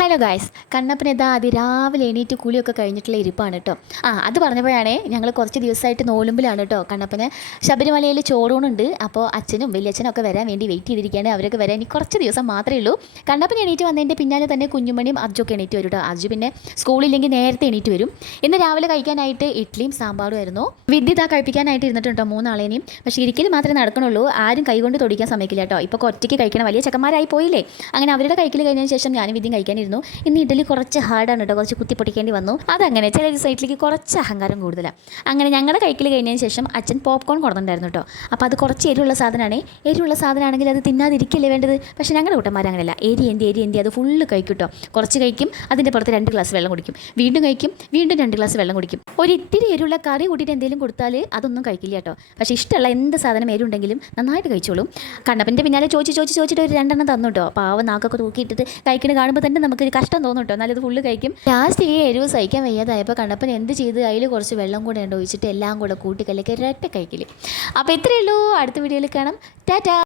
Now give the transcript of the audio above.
Hello guys, കണ്ണപ്പന് ഇതാ രാവിലെ എണീറ്റ് കുളിയൊക്കെ കഴിഞ്ഞിട്ടുള്ള ഇരിപ്പാണ് കേട്ടോ. അത് പറഞ്ഞപ്പോഴാണേ ഞങ്ങൾ കുറച്ച് ദിവസമായിട്ട് നോലുമ്പിലാണ് കേട്ടോ. കണ്ണപ്പന് ശബരിമലയിൽ ചോറൂണുണ്ട്. അപ്പോൾ അച്ഛനും വലിയച്ഛനും ഒക്കെ വരാൻ വേണ്ടി വെയിറ്റ് ചെയ്തിരിക്കുകയാണ്. അവരൊക്കെ വരാൻ ഇനി കുറച്ച് ദിവസം മാത്രമേ ഉള്ളൂ. കണ്ണപ്പന് എണീറ്റ് വന്നതിൻ്റെ പിന്നാലെ തന്നെ കുഞ്ഞുമണിയും അർജുനൊക്കെ എണീറ്റ് വരും കേട്ടോ. അർജു പിന്നെ സ്കൂളില്ലെങ്കിൽ നേരത്തെ എണീറ്റ് വരും. ഇന്ന് രാവിലെ കഴിക്കാനായിട്ട് ഇഡ്ഡലിയും സാമ്പാറും ആയിരുന്നു. വിദ്യ ഇതാ കഴിപ്പിക്കാനായിട്ട് ഇരുന്നിട്ടുണ്ടോ മൂന്നാളേനെയും. പക്ഷേ ഇരിക്കൽ മാത്രമേ നടക്കണുള്ളൂ. ആരും കൈകൊണ്ട് തൊടിക്കാൻ സമ്മതിക്കില്ല കേട്ടോ. ഇപ്പോൾ ഒറ്റയ്ക്ക് കഴിക്കണം, വലിയ ചെക്കന്മാരായി പോയില്ലേ. അങ്ങനെ അവരുടെ കഴിക്കൽ കഴിഞ്ഞതിന് ശേഷം ഞാനും വിദ്യയും കഴിക്കാനിരുന്നു. ഇന്ന് ഇഡ്ഡലി കുറച്ച് ഹാർഡാണ് കേട്ടോ, കുറച്ച് കുത്തി പൊട്ടിക്കേണ്ടി വന്നു. അതങ്ങനെ ചില സൈറ്റിലേക്ക് കുറച്ച് അഹങ്കാരം കൂടുതലാണ്. അങ്ങനെ ഞങ്ങളുടെ കഴിക്കൽ കഴിഞ്ഞതിന് ശേഷം അച്ഛൻ പോപ്കോൺ കൊടുത്തിട്ടുണ്ടായിരുന്നു കേട്ടോ. അപ്പോൾ അത് കുറച്ച് എരിവുള്ള സാധനമാണ്. എരിവുള്ള സാധനമാണെങ്കിൽ അത് തിന്നാതിരിക്കല്ലേ വേണ്ടത്. പക്ഷേ ഞങ്ങളുടെ കൂട്ടന്മാർ അങ്ങനെയല്ല. എരി എന്തി അത് ഫുള്ള് കഴിക്കും കേട്ടോ. കുറച്ച് കഴിക്കും, അതിൻ്റെ പുറത്ത് 2 ഗ്ലാസ് വെള്ളം കുടിക്കും. വീണ്ടും കഴിക്കും, വീണ്ടും 2 ഗ്ലാസ് വെള്ളം കുടിക്കും. ഒരു ഇത്തിരി എരിവുള്ള കറി കൂട്ടിയിട്ട് എന്തെങ്കിലും കൊടുത്താൽ അതൊന്നും കഴിക്കില്ല കേട്ടോ. പക്ഷേ ഇഷ്ടമുള്ള എന്ത് സാധനം എരുണ്ടെങ്കിലും നന്നായിട്ട് കഴിച്ചോളും. കണ്ണപ്പൻ്റെ പിന്നാലെ ചോദിച്ചിട്ട് ഒരു 2 എണ്ണം തന്നു കേട്ടോ. പാവം നാക്കൊക്കെ തൂക്കിയിട്ടിട്ട് കഴിക്കുന്നത് കാണുമ്പോൾ തന്നെ നമുക്കൊരു കഷ്ടം തോന്നും കേട്ടോ. എന്നാലും ഇത് ഫുള്ള് കഴിക്കും. ലാസ്റ്റ് ഈ എരിവ് സഹിക്കാൻ വയ്യാതായപ്പോൾ കണ്ണപ്പൻ എന്ത് ചെയ്ത് അതിൽ കുറച്ച് വെള്ളം കൂടെ ഒഴിച്ചിട്ട് എല്ലാം കൂടെ കൂട്ടി കലക്കി ഒരൊറ്റ കഴിക്കില്ല. അപ്പോൾ ഇത്രയേ ഉള്ളൂ. അടുത്ത വീഡിയോയിൽ കാണാം. ടാറ്റാ.